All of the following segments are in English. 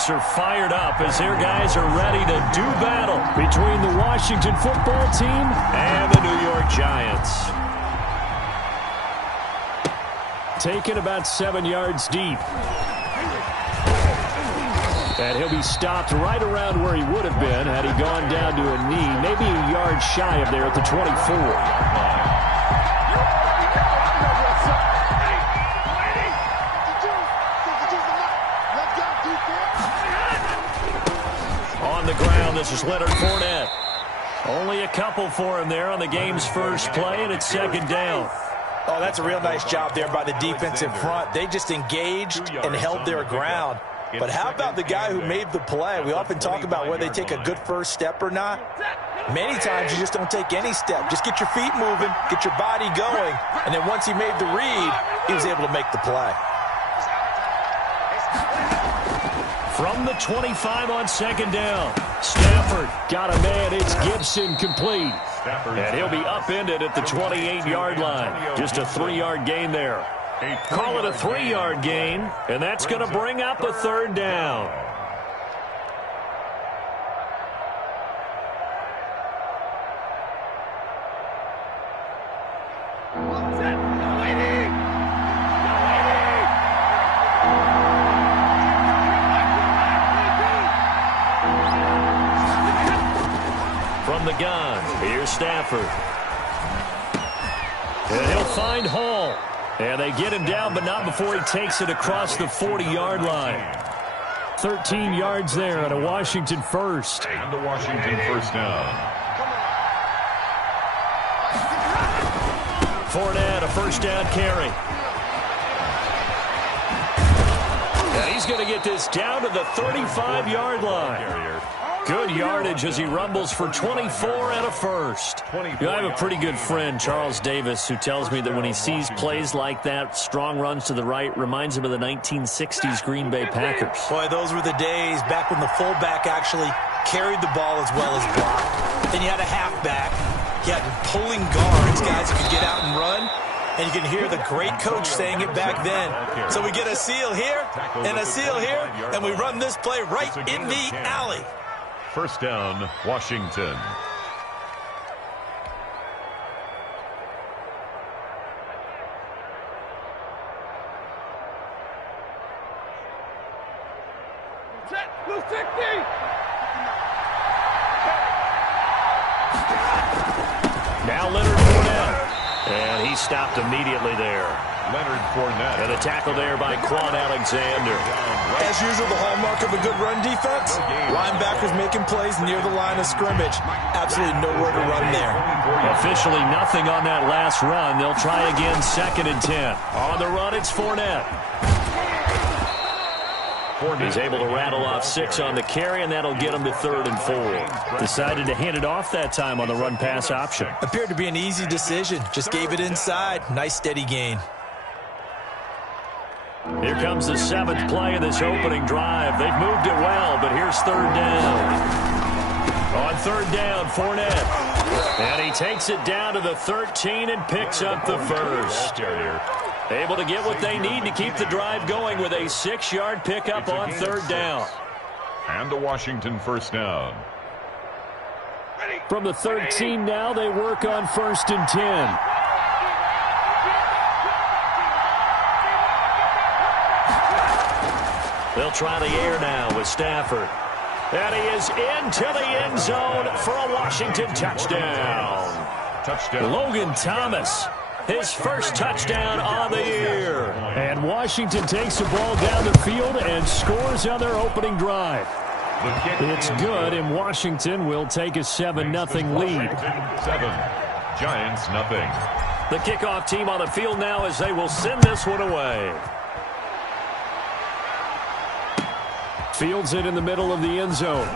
folks are fired up as their guys are ready to do battle between the Washington football team and the New York Giants. Taken about 7 yards deep. And he'll be stopped right around where he would have been had he gone down to a knee, maybe a yard shy of there at the 24. On the ground, this is Leonard Fournette. Only a couple for him there on the game's first play, and it's second down. Oh, that's a real nice job there by the defensive front. They just engaged and held their ground. But how about the guy who made the play? We often talk about whether they take a good first step or not. Many times you just don't take any step. Just get your feet moving, get your body going, and then once he made the read, he was able to make the play. From the 25 on second down, Stafford got a man. It's Gibson complete. And he'll be upended at the 28-yard line. Just a 3-yard gain there. Call it a 3-yard gain, and that's going to bring up a third down. From the gun, here's Stafford. And he'll find Hall. And they get him down, but not before he takes it across the 40-yard line. 13 yards there and a Washington first. And a Washington first down. Fournette, a first down carry. And he's going to get this down to the 35-yard line. Good yardage as he rumbles for 24 and a first. I have a pretty good friend, Charles Davis, who tells me that when he sees plays like that, strong runs to the right, reminds him of the 1960s Green Bay Packers. Boy, those were the days back when the fullback actually carried the ball as well as blocked. Then you had a halfback. You had pulling guards, guys who could get out and run. And you can hear the great coach saying it back then. So we get a seal here and a seal here, and we run this play right in the alley. First down, Washington. Now Leonard Fournette. And he stopped immediately there. Leonard Fournette. And a tackle there by Quan Alexander. As usual, the hallmark of a good run defense, linebackers making plays near the line of scrimmage. Absolutely nowhere to run there. Officially nothing on that last run. They'll try again, second and 10. On the run, it's Fournette. He's able to rattle off 6 on the carry, and that'll get him to 3rd and 4. Decided to hand it off that time on the run-pass option. Appeared to be an easy decision. Just gave it inside. Nice, steady gain. Here comes the 7th play of this opening drive. They've moved it well, but here's 3rd down. On 3rd down, Fournette. And he takes it down to the 13 and picks up the first. Able to get what they need to keep the drive going with a 6-yard pickup on 3rd down. And a Washington first down. From the 13 now, they work on 1st and 10. They'll try the air now with Stafford. And he is into the end zone for a Washington touchdown. Logan Thomas, his first touchdown on the year. And Washington takes the ball down the field and scores on their opening drive. It's good, and Washington will take a 7-0 lead. 7, Giants nothing. The kickoff team on the field now as they will send this one away. Fields it in the middle of the end zone.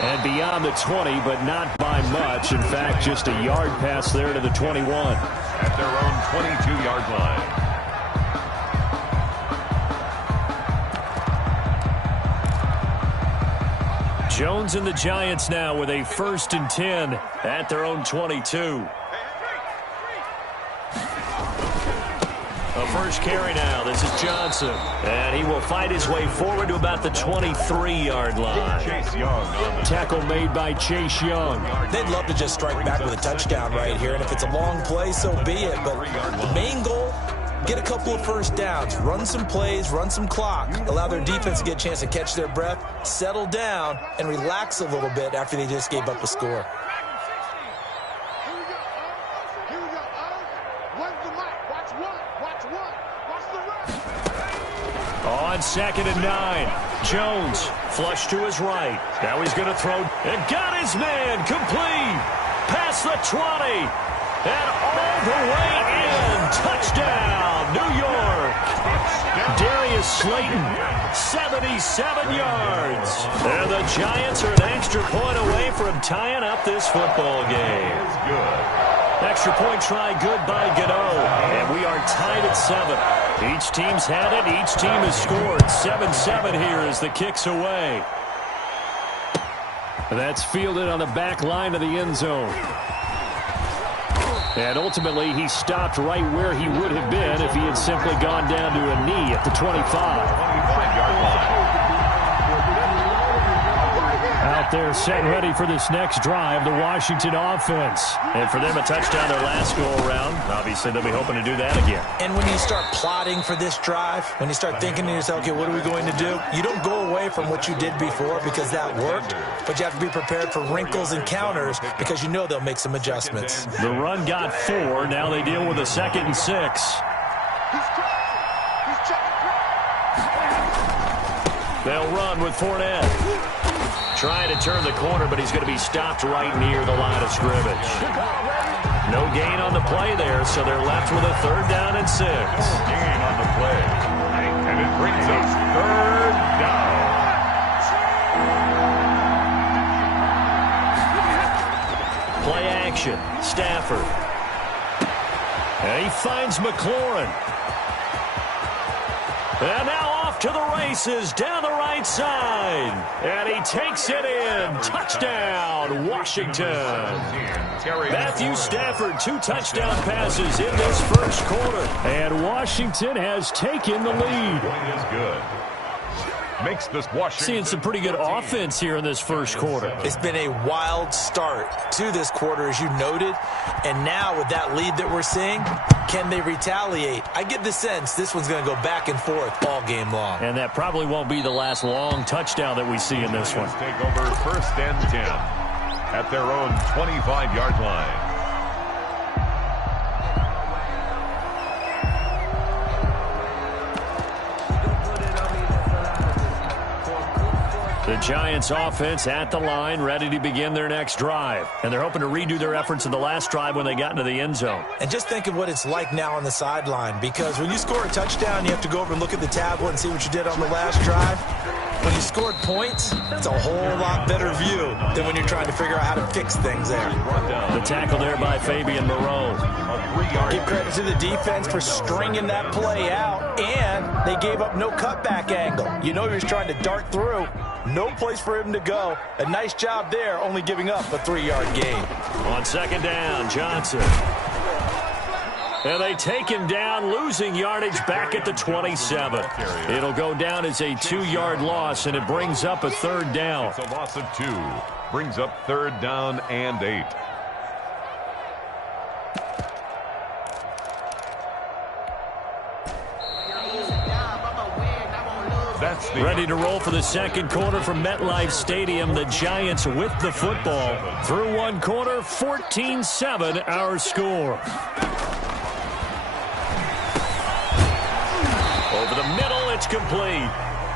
And beyond the 20, but not by much. In fact, just a yard pass there to the 21. At their own 22-yard line. Jones and the Giants now with a 1st and 10 at their own 22. A first carry now. This is Johnson. And he will fight his way forward to about the 23-yard line. Chase Young on the tackle made by Chase Young. They'd love to just strike back with a touchdown right here, and if it's a long play, so be it. But the main goal, get a couple of first downs, run some plays, run some clock, allow their defense to get a chance to catch their breath, settle down, and relax a little bit after they just gave up a score. On 2nd and 9, Jones flush to his right. Now he's going to throw and got his man complete. Past the 20 and all the way in. Touchdown, New York. Darius Slayton, 77 yards. And the Giants are an extra point away from tying up this football game. Extra point try good by Gano. And we are tied at 7. Each team's had it. Each team has scored. 7-7 here as the kick's away. That's fielded on the back line of the end zone. And ultimately, he stopped right where he would have been if he had simply gone down to a knee at the 25-yard line. Out there set ready for this next drive, the Washington offense. And for them, a touchdown their last go-around. Obviously, they'll be hoping to do that again. And when you start plotting for this drive, when you start thinking to yourself, okay, what are we going to do? You don't go away from what you did before because that worked, but you have to be prepared for wrinkles and counters because you know they'll make some adjustments. The run got 4. Now they deal with a 2nd and 6. They'll run with Fournette. Trying to turn the corner, but he's going to be stopped right near the line of scrimmage. No gain on the play there, so they're left with a 3rd down and 6. Gain on the play. And it brings us 3rd down. Play action. Stafford. And he finds McLaurin. And now off to the races down the right side. And he takes it in. Touchdown, Washington. Matthew Stafford, 2 touchdown passes in this first quarter. And Washington has taken the lead. Point is good. Makes this Washington. Seeing some pretty good offense here in this first quarter. It's been a wild start to this quarter, as you noted. And now with that lead that we're seeing, can they retaliate? I get the sense this one's going to go back and forth all game long. And that probably won't be the last long touchdown that we see in this one. Take over 1st and 10 at their own 25-yard line. The Giants offense at the line, ready to begin their next drive. And they're hoping to redo their efforts in the last drive when they got into the end zone. And just think of what it's like now on the sideline, because when you score a touchdown, you have to go over and look at the tablet and see what you did on the last drive. When you scored points, it's a whole lot better view than when you're trying to figure out how to fix things there. The tackle there by Fabian Moreau. Give credit to the defense for stringing that play out, and they gave up no cutback angle. You know he was trying to dart through. No place for him to go. A nice job there, only giving up a 3-yard gain. On 2nd down, Johnson. And they take him down, losing yardage back at the 27. It'll go down as a 2-yard loss, and it brings up a 3rd down. It's a loss of 2. Brings up 3rd down and 8. Ready to roll for the second quarter from MetLife Stadium. The Giants with the football. Through one quarter, 14-7 our score. Over the middle, it's complete.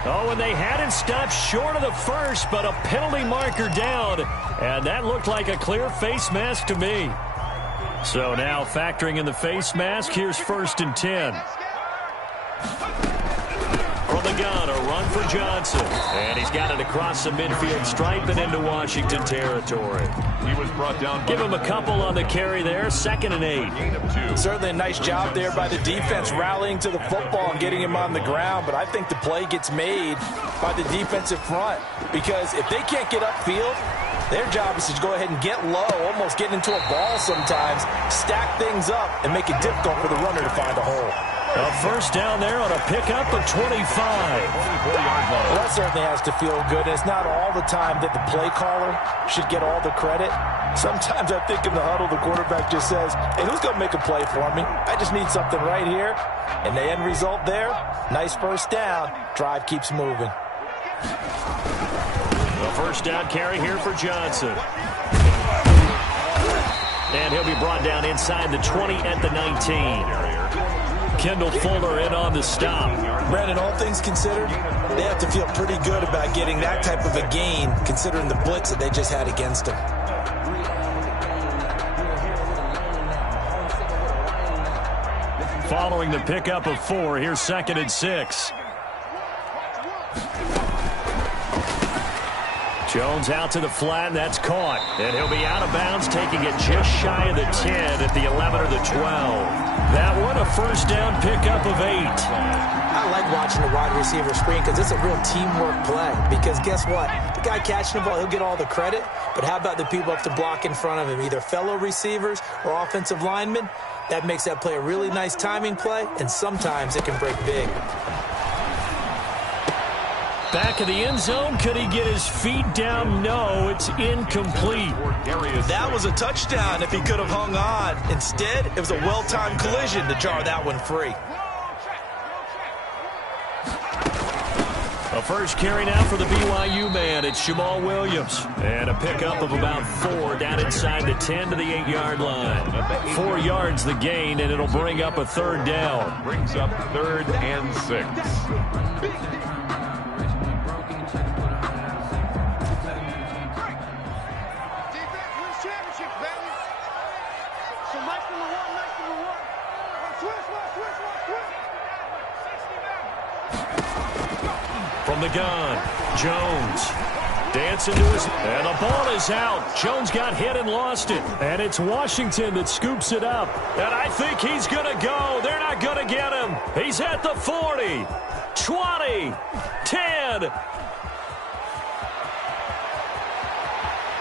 Oh, and they had it stopped short of the first, but a penalty marker down. And that looked like a clear face mask to me. So now factoring in the face mask, here's 1st and 10. From the gun, a run for Johnson. And he's got it across the midfield stripe and into Washington territory. He was brought down. Give him a couple on the carry there. 2nd and 8. Certainly a nice job there by the defense rallying to the football and getting him on the ground. But I think the play gets made by the defensive front, because if they can't get upfield, their job is to go ahead and get low, almost get into a ball sometimes, stack things up, and make it difficult for the runner to find a hole. A first down there on a pickup of 25. Well, that certainly has to feel good. It's not all the time that the play caller should get all the credit. Sometimes I think in the huddle, the quarterback just says, hey, who's going to make a play for me? I just need something right here. And the end result there, nice first down. Drive keeps moving. A first down carry here for Johnson. And he'll be brought down inside the 20 at the 19. Kendall Fuller in on the stop. Brandon, all things considered, they have to feel pretty good about getting that type of a gain, considering the blitz that they just had against them. Following the pickup of 4, here's 2nd and 6. Jones out to the flat, and that's caught. And he'll be out of bounds, taking it just shy of the 10 at the 11 or the 12. That one, a first down pickup of 8. I like watching the wide receiver screen because it's a real teamwork play. Because guess what? The guy catching the ball, he'll get all the credit. But how about the people up to block in front of him, either fellow receivers or offensive linemen? That makes that play a really nice timing play, and sometimes it can break big. Back of the end zone, could he get his feet down? No, it's incomplete. That was a touchdown if he could have hung on. Instead, it was a well-timed collision to jar that one free. A first carry now for the BYU man. It's Jamal Williams. And a pickup of about 4 down inside the 10 to the 8-yard line. 4 yards the gain, and it'll bring up a third down. Brings up 3rd and 6. From the gun, Jones dancing to his, and the ball is out. Jones got hit and lost it, and it's Washington that scoops it up. And I think he's going to go. They're not going to get him. He's at the 40, 20, 10.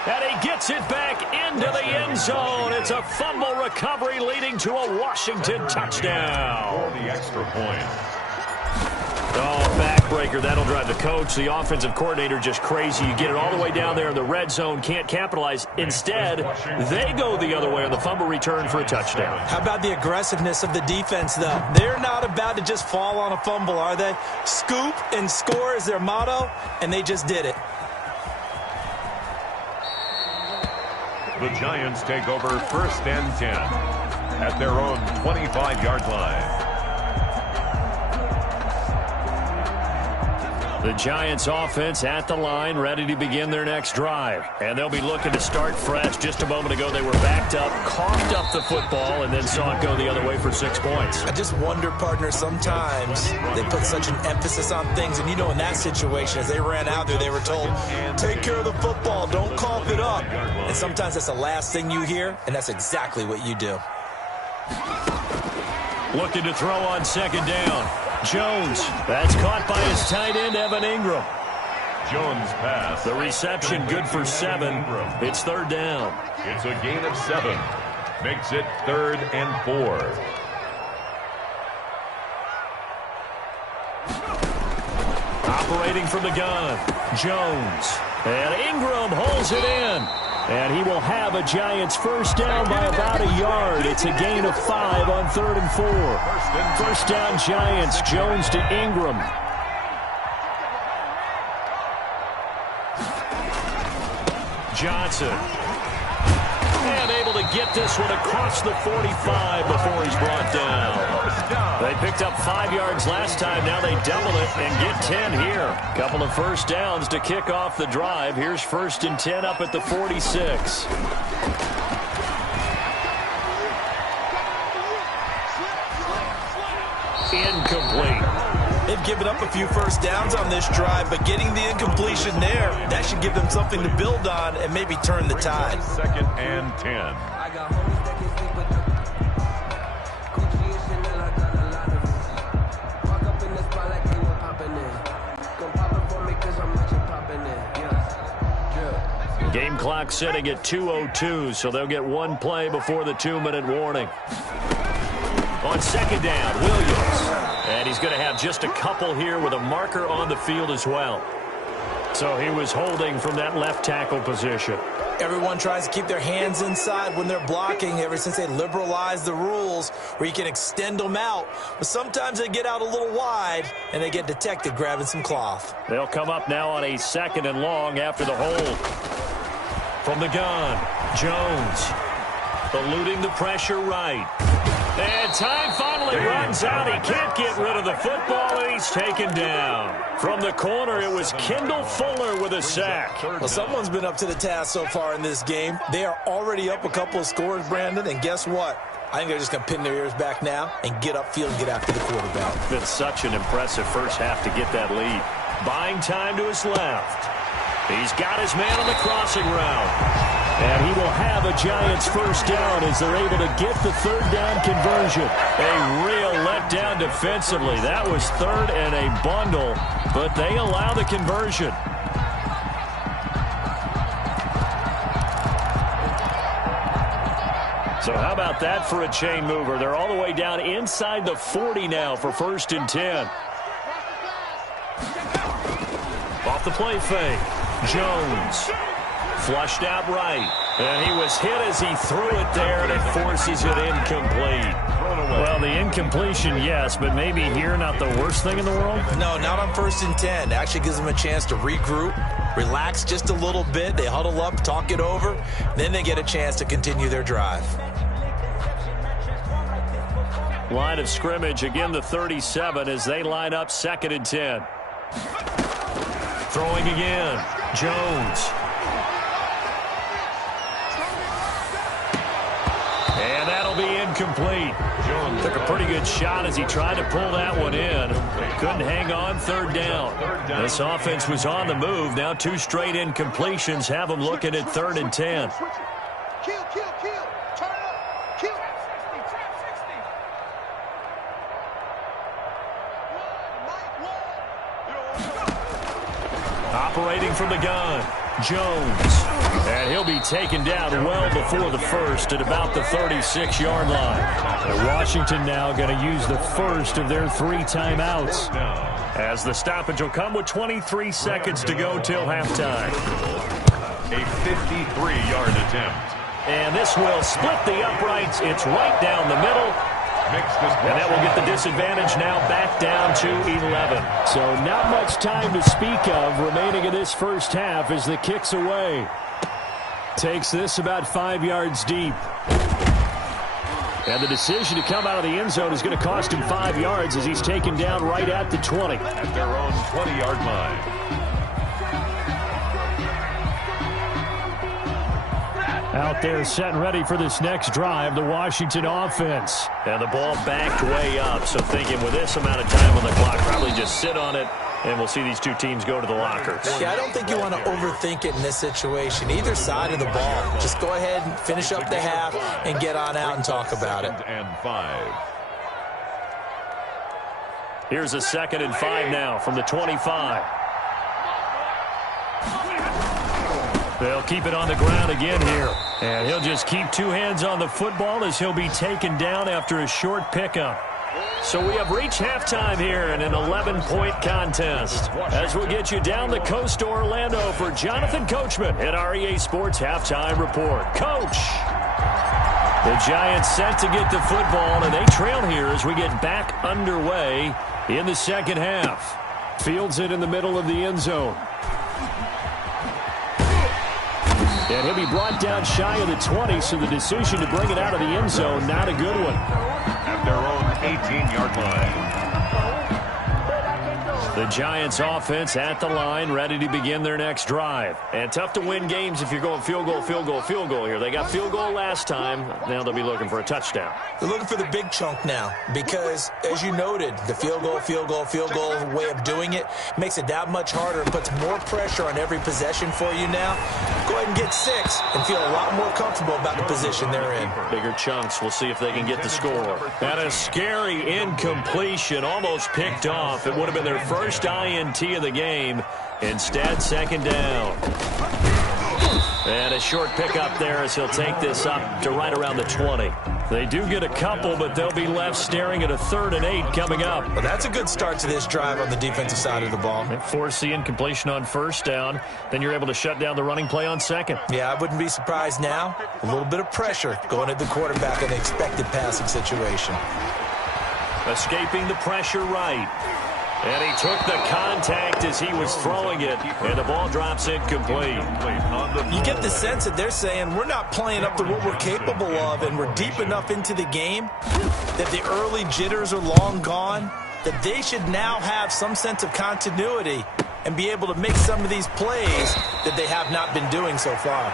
And he gets it back into the end zone. It's a fumble recovery leading to a Washington touchdown. For the extra point. Oh, backbreaker. That'll drive the coach, the offensive coordinator, just crazy. You get it all the way down there in the red zone, can't capitalize. Instead, they go the other way on the fumble return for a touchdown. How about the aggressiveness of the defense, though? They're not about to just fall on a fumble, are they? Scoop and score is their motto, and they just did it. The Giants take over 1st and 10 at their own 25-yard line. The Giants offense at the line, ready to begin their next drive. And they'll be looking to start fresh. Just a moment ago, they were backed up, coughed up the football, and then saw it go the other way for 6 points. I just wonder, partner, sometimes they put such an emphasis on things. And, you know, in that situation, as they ran out there, they were told, take care of the football, don't cough it up. And sometimes that's the last thing you hear, and that's exactly what you do. Looking to throw on 2nd down. Jones, that's caught by his tight end, Evan Ingram. Jones pass. The reception good for 7. It's 3rd down. It's a gain of 7. Makes it 3rd and 4. Operating from the gun, Jones. And Ingram holds it in. And he will have a Giants first down by about a yard. It's a gain of 5 on 3rd and 4. First down Giants, Jones to Ingram. Johnson. And able to get this one across the 45 before he's brought down. They picked up 5 yards last time. Now they double it and get 10 here. Couple of first downs to kick off the drive. Here's 1st and 10 up at the 46. Incomplete. They've given up a few first downs on this drive, but getting the incompletion there, that should give them something to build on and maybe turn the tide. 2nd and 10. Game clock sitting at 2:02, so they'll get 1 play before the 2-minute warning. On second down, Williams. And he's going to have just a couple here with a marker on the field as well. So he was holding from that left tackle position. Everyone tries to keep their hands inside when they're blocking ever since they liberalized the rules where you can extend them out. But sometimes they get out a little wide and they get detected grabbing some cloth. They'll come up now on a 2nd and long after the hold. From the gun, Jones eluding the pressure right. And time finally runs out. He can't get rid of the football, and he's taken down. From the corner, it was Kendall Fuller with a sack. Well, someone's been up to the task so far in this game. They are already up a couple of scores, Brandon, and guess what? I think they're just going to pin their ears back now and get upfield and get after the quarterback. It's been such an impressive first half to get that lead. Buying time to his left. He's got his man on the crossing route. And he will have a Giants first down as they're able to get the 3rd down conversion. A real letdown defensively. That was 3rd and a bundle, but they allow the conversion. So how about that for a chain mover? They're all the way down inside the 40 now for 1st and 10. Off the play fake. Jones. Flushed out right. And he was hit as he threw it there, and it forces it incomplete. Well, the incompletion, yes, but maybe here not the worst thing in the world? No, not on 1st and 10. It actually gives them a chance to regroup, relax just a little bit. They huddle up, talk it over. Then they get a chance to continue their drive. Line of scrimmage, again the 37 as they line up 2nd and 10. Throwing again, Jones. And that'll be incomplete. Jones took a pretty good shot as he tried to pull that one in. Couldn't hang on, 3rd down. This offense was on the move. Now 2 straight incompletions have them looking at 3rd and 10. Operating from the gun, Jones. And he'll be taken down well before the first at about the 36-yard line. And Washington now going to use the first of their 3 timeouts, as the stoppage will come with 23 seconds to go till halftime. A 53-yard attempt. And this will split the uprights. It's right down the middle. And that will get the disadvantage now back down to 11. So not much time to speak of remaining in this first half as the kick's away. Takes this about 5 yards deep. And the decision to come out of the end zone is going to cost him 5 yards as he's taken down right at the 20. At their own 20-yard line. Out there set and ready for this next drive, the Washington offense. And the ball backed way up, so thinking with this amount of time on the clock, probably just sit on it, and we'll see these 2 teams go to the lockers. Yeah, I don't think you want to overthink it in this situation. Either side of the ball. Just go ahead and finish up the half and get on out and talk about it. 2nd and 5. Here's a 2nd and 5 now from the 25. They'll keep it on the ground again here. And he'll just keep 2 hands on the football as he'll be taken down after a short pickup. So we have reached halftime here in an 11-point contest. As we'll get you down the coast to Orlando for Jonathan Coachman at our EA Sports Halftime Report. Coach! The Giants set to get the football, and they trail here as we get back underway in the second half. Fields it in the middle of the end zone. And he'll be brought down shy of the 20, so the decision to bring it out of the end zone, not a good one. At their own 18-yard line. The Giants offense at the line, ready to begin their next drive. And tough to win games if you're going field goal, field goal, field goal here. They got field goal last time. Now they'll be looking for a touchdown. They're looking for the big chunk now because, as you noted, the field goal, field goal, field goal way of doing it makes it that much harder and puts more pressure on every possession for you now. Go ahead and get 6 and feel a lot more comfortable about the position they're in. Bigger chunks. We'll see if they can get the score. And a scary incompletion, almost picked off. It would have been their first INT of the game. Instead, 2nd down. And a short pickup there as he'll take this up to right around the 20. They do get a couple, but they'll be left staring at a 3rd and 8 coming up. Well, that's a good start to this drive on the defensive side of the ball. Force the incompletion on 1st down. Then you're able to shut down the running play on 2nd. Yeah, I wouldn't be surprised now. A little bit of pressure going at the quarterback in the expected passing situation. Escaping the pressure right. And he took the contact as he was throwing it, and the ball drops incomplete. You get the sense that they're saying we're not playing up to what we're capable of, and we're deep enough into the game that the early jitters are long gone, that they should now have some sense of continuity and be able to make some of these plays that they have not been doing so far.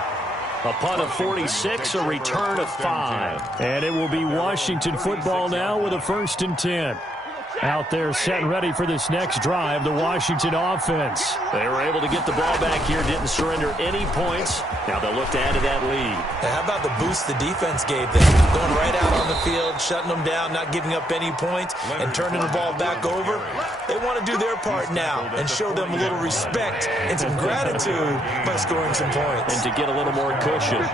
A punt of 46, a return of 5. And it will be Washington football now with a 1st and 10. Out there set and ready for this next drive, the Washington offense. They were able to get the ball back here, didn't surrender any points. Now they'll look to add to that lead. Now, how about the boost the defense gave them? Going right out on the field, shutting them down, not giving up any points, and turning the ball back over. They want to do their part now and show them a little respect and some gratitude by scoring some points. And to get a little more cushion.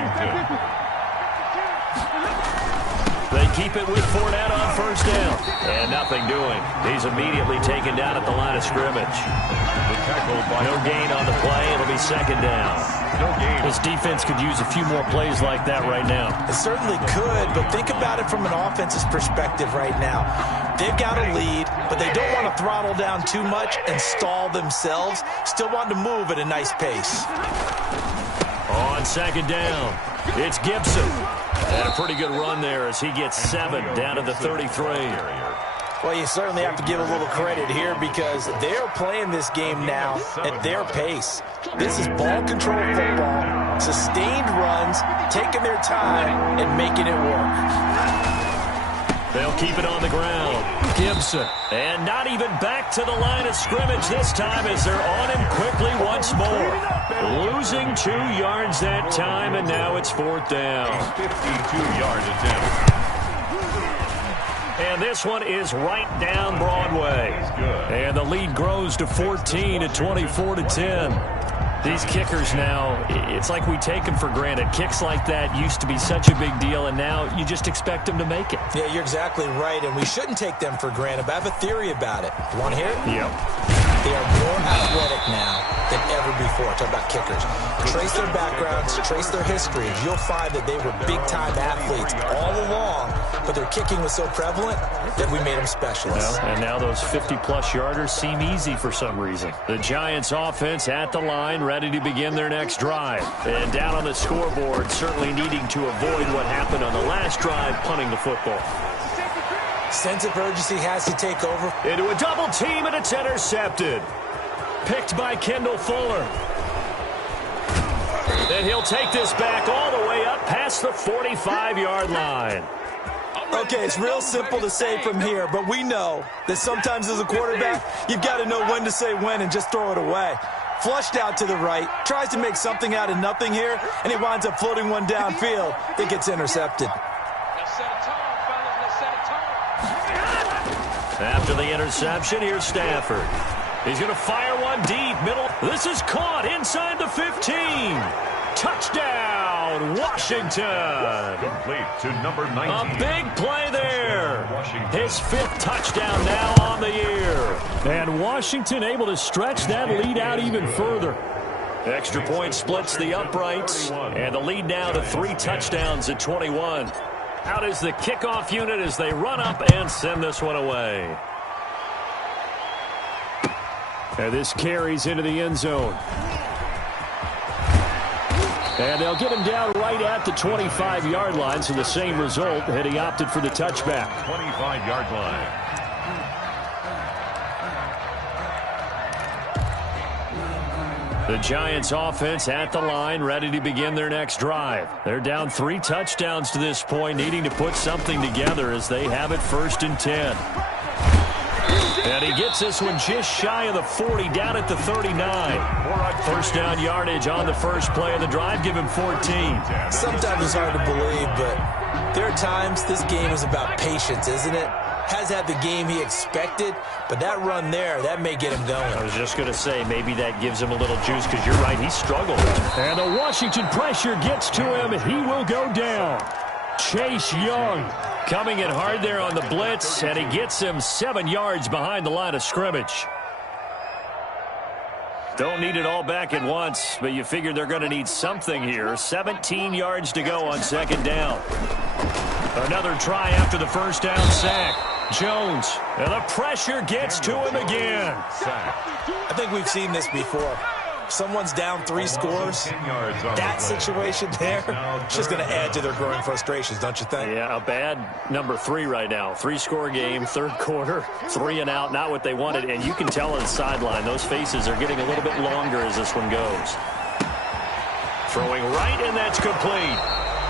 They keep it with Fournette on 1st down. And nothing doing. He's immediately taken down at the line of scrimmage. No gain on the play. It'll be 2nd down. This defense could use a few more plays like that right now. It certainly could, but think about it from an offense's perspective right now. They've got a lead, but they don't want to throttle down too much and stall themselves. Still want to move at a nice pace. On 2nd down, it's Gibson. And a pretty good run there as he gets 7 down to the 33. Well, you certainly have to give a little credit here because they're playing this game now at their pace. This is ball control football, sustained runs, taking their time and making it work. They'll keep it on the ground. Gibson. And not even back to the line of scrimmage this time as they're on him quickly once more. Losing 2 yards that time, and now it's 4th down. 52-yard attempt. And this one is right down Broadway. And the lead grows to 14 at 24-10. These kickers now, it's like we take them for granted. Kicks like that used to be such a big deal, and now you just expect them to make it. Yeah, you're exactly right, and we shouldn't take them for granted, but I have a theory about it. You want to hear it? Yep. They are more athletic now than ever before. Talk about kickers. Trace their backgrounds, trace their history. You'll find that they were big-time athletes all along, but their kicking was so prevalent that we made them specialists. Well, and now those 50-plus yarders seem easy for some reason. The Giants offense at the line, ready to begin their next drive. And down on the scoreboard, certainly needing to avoid what happened on the last drive, punting the football. Sense of urgency has to take over. Into a double team, and it's intercepted. Picked by Kendall Fuller. And he'll take this back all the way up past the 45-yard line. Okay, it's real simple to say from here, but we know that sometimes as a quarterback, you've got to know when to say when and just throw it away. Flushed out to the right, tries to make something out of nothing here, and he winds up floating one downfield. It gets intercepted. After the interception, here's Stafford. He's going to fire one deep, middle. This is caught inside the 15. Touchdown, Washington. Complete to number 19. A big play there. His 5th touchdown now on the year. And Washington able to stretch that lead out even further. Extra point splits the uprights. And the lead now to 3 touchdowns at 21. Out is the kickoff unit as they run up and send this one away. And this carries into the end zone. And they'll get him down right at the 25-yard line, so the same result had he opted for the touchback. 25-yard line. The Giants offense at the line, ready to begin their next drive. They're down 3 touchdowns to this point, needing to put something together as they have it 1st and 10. And he gets this one just shy of the 40, down at the 39. 1st down yardage on the first play of the drive, give him 14. Sometimes it's hard to believe, but there are times this game is about patience, isn't it? has had the game he expected, but that run there, that may get him going. I was just going to say, maybe that gives him a little juice, because you're right, he struggled. And the Washington pressure gets to him. He will go down. Chase Young coming in hard there on the blitz, and he gets him 7 yards behind the line of scrimmage. Don't need it all back at once, but you figure they're going to need something here. 17 yards to go on second down. Another try after the first down sack. Jones, and the pressure gets to him again. I think we've seen this before. Someone's down 3 scores. That situation there, it's just going to add to their growing frustrations, don't you think? Yeah, a bad number 3 right now. 3-score game, third quarter, 3 and out, not what they wanted. And you can tell on the sideline, those faces are getting a little bit longer as this one goes. Throwing right, and that's complete.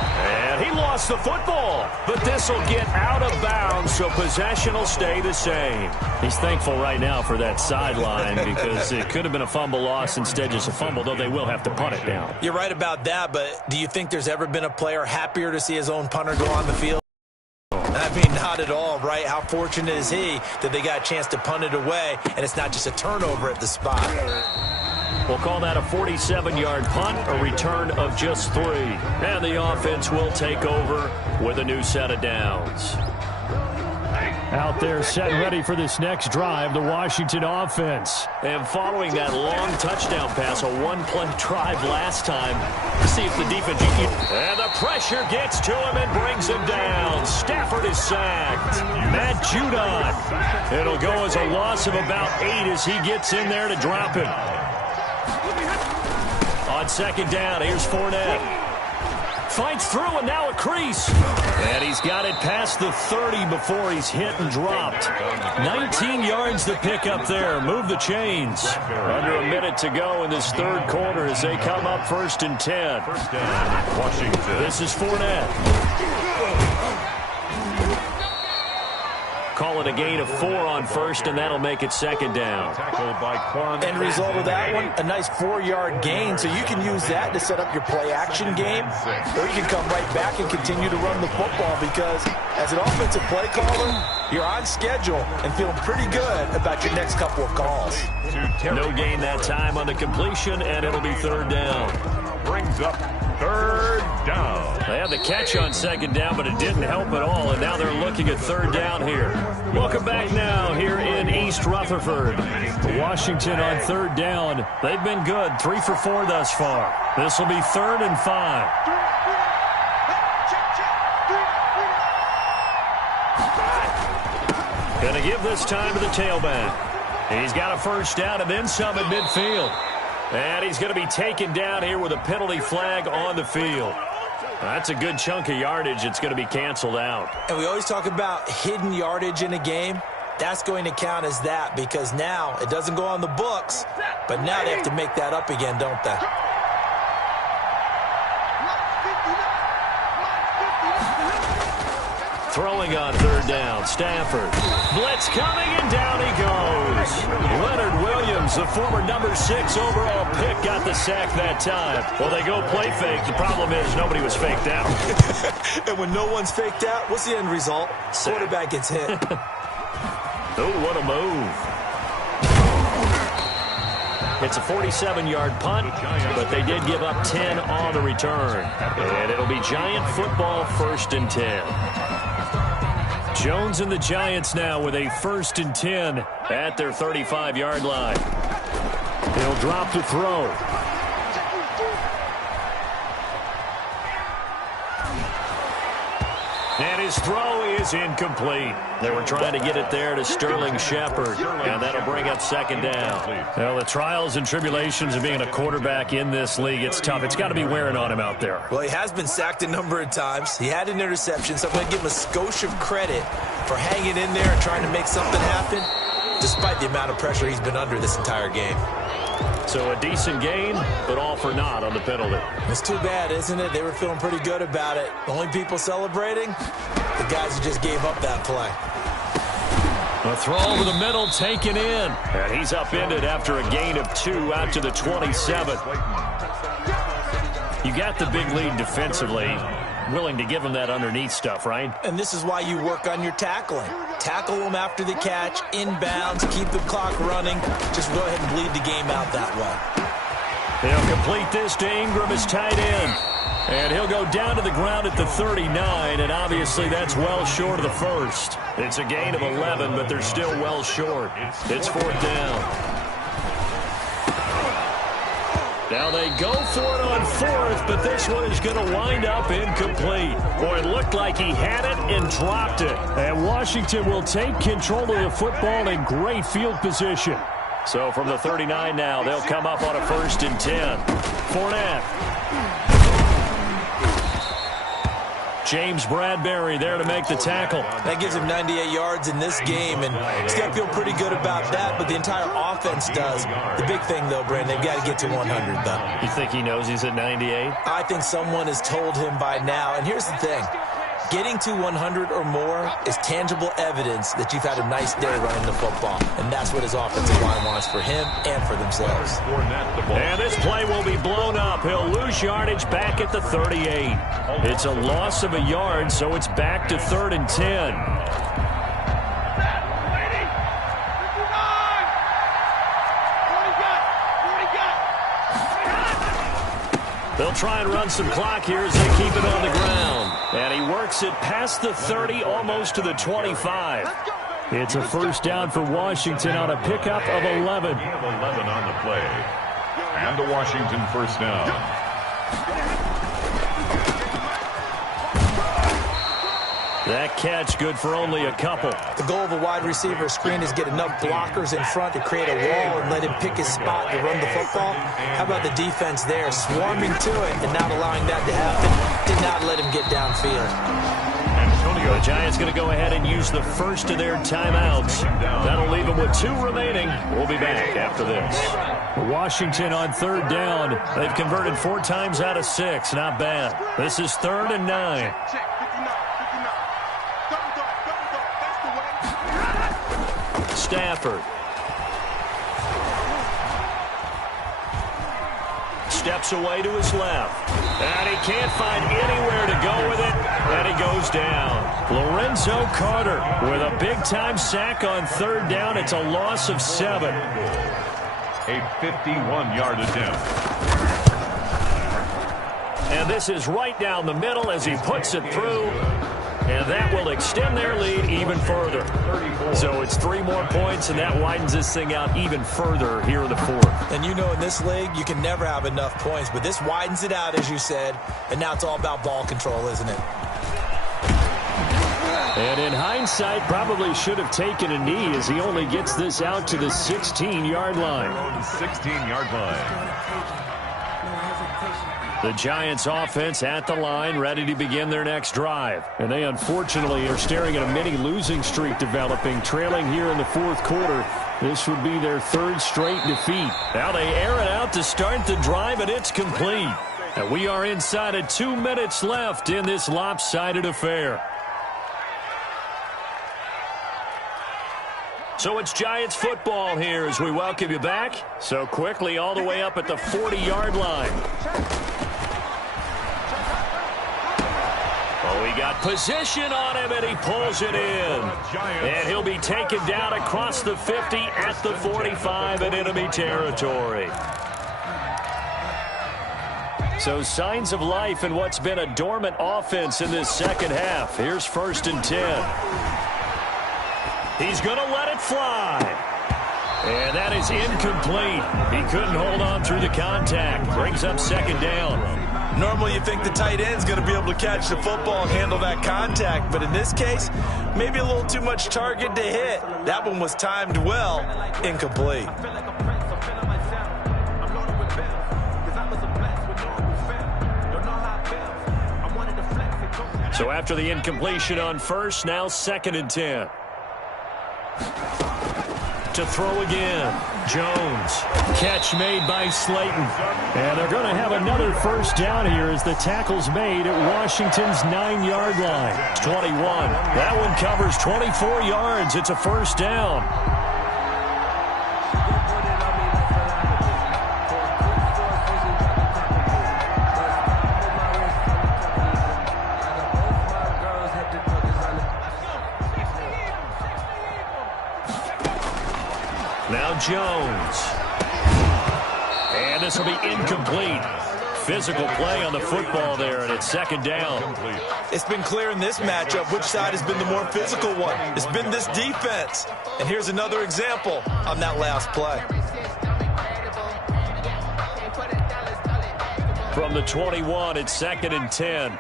And he lost the football, but this will get out of bounds, so possession will stay the same. He's thankful right now for that sideline because it could have been a fumble loss, instead just a fumble, though they will have to punt it down. You're right about that, but do you think there's ever been a player happier to see his own punter go on the field? I mean, not at all, right? How fortunate is he that they got a chance to punt it away, and it's not just a turnover at the spot. We'll call that a 47-yard punt, a return of just 3. And the offense will take over with a new set of downs. Out there set and ready for this next drive, the Washington offense. And following that long touchdown pass, a one-play drive last time, see if the defense... And the pressure gets to him and brings him down. Stafford is sacked. Matt Judon. It'll go as a loss of about 8 as he gets in there to drop him. On second down, here's Fournette. Fights through, and now a crease. And he's got it past the 30 before he's hit and dropped. 19 yards to pick up there. Move the chains. Under a minute to go in this third quarter as they come up 1st and 10. First down, Washington. This is Fournette. Call it a gain of 4 on first, and that'll make it second down. Tackled by Quan. End result of that one, a nice 4-yard gain, so you can use that to set up your play-action game, or you can come right back and continue to run the football, because as an offensive play caller, you're on schedule and feeling pretty good about your next couple of calls. No gain that time on the completion, and it'll be third down. Brings up third down. They had the catch on second down, but it didn't help at all, and now they're looking at third down here. Welcome back now here in East Rutherford. Washington on third down. They've been good, 3 for 4 thus far. This will be 3rd and 5. Going to give this time to the tailback. He's got a first down and then some at midfield. And he's going to be taken down here with a penalty flag on the field. That's a good chunk of yardage. It's going to be canceled out. And we always talk about hidden yardage in a game. That's going to count as that, because now it doesn't go on the books, but now they have to make that up again, don't they? Throwing on third down, Stafford. Blitz coming, and down he goes. Leonard Williams, the former number 6 overall pick, got the sack that time. Well, they go play fake. The problem is nobody was faked out. And when no one's faked out, what's the end result? Quarterback gets hit. Oh, what a move. It's a 47-yard punt, but they did give up 10 on the return. And it'll be Giant football, 1st and 10. Jones and the Giants now with a 1st and 10 at their 35-yard line. He'll drop to throw. And his throw is incomplete. They were trying to get it there to Sterling Shepard, and that'll bring up second down. Well, the trials and tribulations of being a quarterback in this league, it's tough. It's got to be wearing on him out there. Well, he has been sacked a number of times. He had an interception, so I'm going to give him a skosh of credit for hanging in there and trying to make something happen, despite the amount of pressure he's been under this entire game. So a decent gain, but all for naught on the penalty. It's too bad, isn't it? They were feeling pretty good about it. The only people celebrating, the guys who just gave up that play. A throw over the middle, taken in. And he's upended after a gain of 2 out to the 27. You got the big lead defensively. Willing to give him that underneath stuff, right? And this is why you work on your tackling. tackle them after the catch, inbounds, keep the clock running. Just go ahead and bleed the game out that way. They'll complete this to Ingram as tight end. And he'll go down to the ground at the 39, and obviously that's well short of the first. It's a gain of 11, but they're still well short. It's 4th down. Now they go for it on 4th, but this one is going to wind up incomplete. Boy, it looked like he had it and dropped it. And Washington will take control of the football in great field position. So from the 39 now, they'll come up on a 1st and 10. Fournette. James Bradbury there to make the tackle. That gives him 98 yards in this game, and he's got to feel pretty good about that, but the entire offense does. The big thing, though, Brandon, they've got to get to 100, though. You think he knows he's at 98? I think someone has told him by now, and here's the thing. Getting to 100 or more is tangible evidence that you've had a nice day running the football, and that's what his offensive line wants for him and for themselves. And this play will be blown up. He'll lose yardage back at the 38. It's a loss of a yard, so it's back to 3rd and 10. They'll try and run some clock here as they keep it on the ground. And he works it past the 30, almost to the 25. It's a 1st down for Washington on a pickup of 11. 11 on the play. And a Washington 1st down. That catch good for only a couple. The goal of a wide receiver screen is get enough blockers in front to create a wall and let him pick his spot to run the football. How about the defense there, swarming to it and not allowing that to happen? Did not let him get downfield. The Giants going to go ahead and use the first of their timeouts. That'll leave them with 2 remaining. We'll be back after this. Washington on 3rd down. They've converted 4 times out of 6. Not bad. This is 3rd and 9. Stafford. Steps away to his left. And he can't find anywhere to go with it. And he goes down. Lorenzo Carter with a big-time sack on 3rd down. It's a loss of 7. A 51-yard attempt. And this is right down the middle as he puts it through. And that will extend their lead even further. So it's 3 more points, and that widens this thing out even further here in the 4th. And you know in this league, you can never have enough points, but this widens it out, as you said, and now it's all about ball control, isn't it? And in hindsight, probably should have taken a knee as he only gets this out to the 16-yard line. 16-yard line. The Giants offense at the line, ready to begin their next drive. And they unfortunately are staring at a mini losing streak developing, trailing here in the 4th quarter. This would be their 3rd straight defeat. Now they air it out to start the drive, and it's complete. And we are inside of 2 minutes left in this lopsided affair. So it's Giants football here as we welcome you back. So quickly all the way up at the 40-yard line. Oh, he got position on him, and he pulls it in. And he'll be taken down across the 50 at the 45 in enemy territory. So signs of life in what's been a dormant offense in this second half. Here's 1st and 10. He's going to let it fly. And that is incomplete. He couldn't hold on through the contact. Brings up 2nd down. Normally you think the tight end's going to be able to catch the football and handle that contact, but in this case, maybe a little too much target to hit. That one was timed well, incomplete. So after the incompletion on 1st, now 2nd and 10. To throw again. Jones. Catch made by Slayton. And they're going to have another 1st down here as the tackle's made at Washington's 9-yard line. It's 21. That one covers 24 yards. It's a 1st down. Jones. And this will be incomplete. Physical play on the football there, and it's second down. It's been clear in this matchup which side has been the more physical one. It's been this defense. And here's another example on that last play. From the 21, it's 2nd and 10.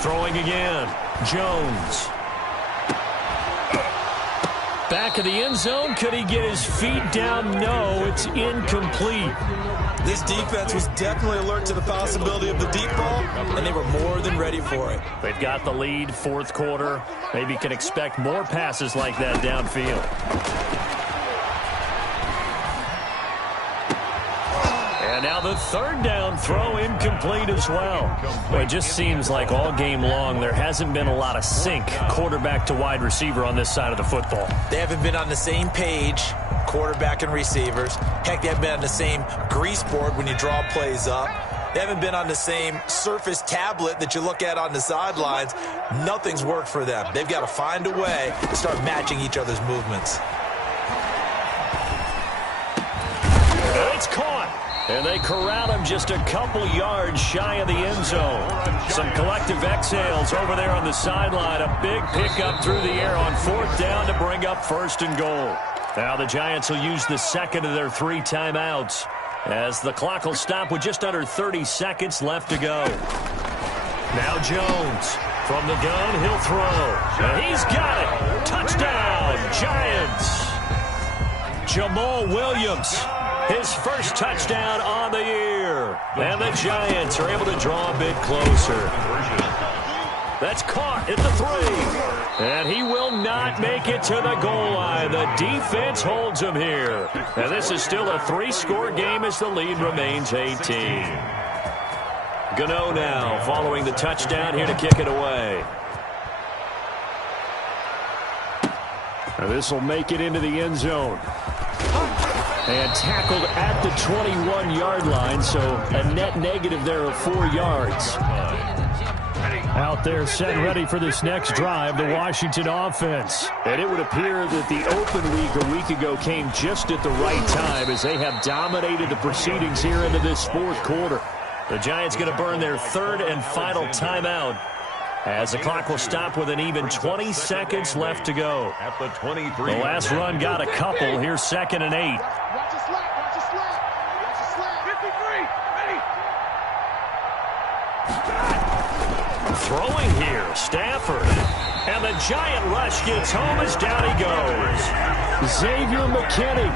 Throwing again, Jones. Back of the end zone. Could he get his feet down? No, it's incomplete. This defense was definitely alert to the possibility of the deep ball, and they were more than ready for it. They've got the lead, fourth quarter. Maybe can expect more passes like that downfield. And now the third down throw incomplete as well. Well, it just seems like all game long there hasn't been a lot of sync quarterback to wide receiver on this side of the football. They haven't been on the same page, quarterback and receivers. Heck, they haven't been on the same grease board when you draw plays up. They haven't been on the same Surface tablet that you look at on the sidelines. Nothing's worked for them. They've got to find a way to start matching each other's movements. It's caught. And they corral him just a couple yards shy of the end zone. Some collective exhales over there on the sideline. A big pickup through the air on fourth down to bring up 1st and goal. Now the Giants will use the second of their 3 timeouts as the clock will stop with just under 30 seconds left to go. Now Jones from the gun. He'll throw. And he's got it. Touchdown, Giants. Jamal Williams. His first touchdown on the year. And the Giants are able to draw a bit closer. That's caught at the 3. And he will not make it to the goal line. The defense holds him here. And this is still a 3-score game as the lead remains 18. Gano now following the touchdown here to kick it away. And this will make it into the end zone. And tackled at the 21-yard line, so a net negative there of 4 yards. Out there set ready for this next drive, the Washington offense. And it would appear that the open week a week ago came just at the right time as they have dominated the proceedings here into this fourth quarter. The Giants going to burn their 3rd and final timeout as the clock will stop with an even 20 seconds left to go. At the 23. The last run got a couple. Here's 2nd and 8. Throwing here, Stafford. And the giant rush gets home as down he goes. Xavier McKinney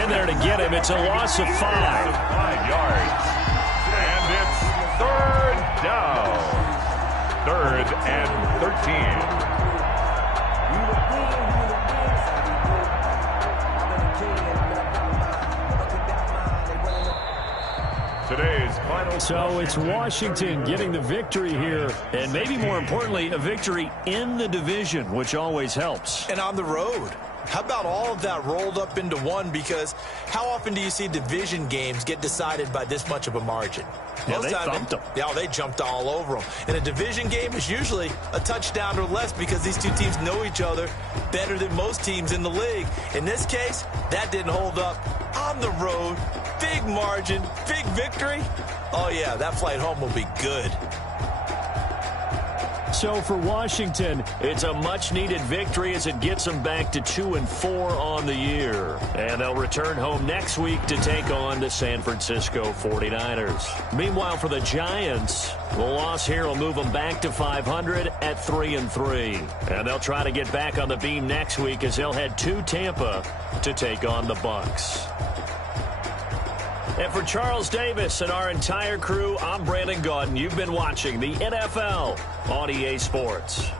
in there to get him. It's a loss of 5. 5 yards. And it's 3rd down. 3rd and 13. Today's final. So it's Washington getting the victory here, and maybe more importantly, a victory in the division, which always helps. And on the road. How about all of that rolled up into one? Because how often do you see division games get decided by this much of a margin? Yeah, they thumped them. Yeah, they jumped all over them. And a division game is usually a touchdown or less because these two teams know each other better than most teams in the league. In this case, that didn't hold up. On the road, big margin, big victory. Oh, yeah, that flight home will be good. So for Washington, it's a much-needed victory as it gets them back to 2-4 on the year. And they'll return home next week to take on the San Francisco 49ers. Meanwhile, for the Giants, the loss here will move them back to 500 at 3-3. And they'll try to get back on the beam next week as they'll head to Tampa to take on the Bucs. And for Charles Davis and our entire crew, I'm Brandon Gaudin. You've been watching the NFL on EA Sports.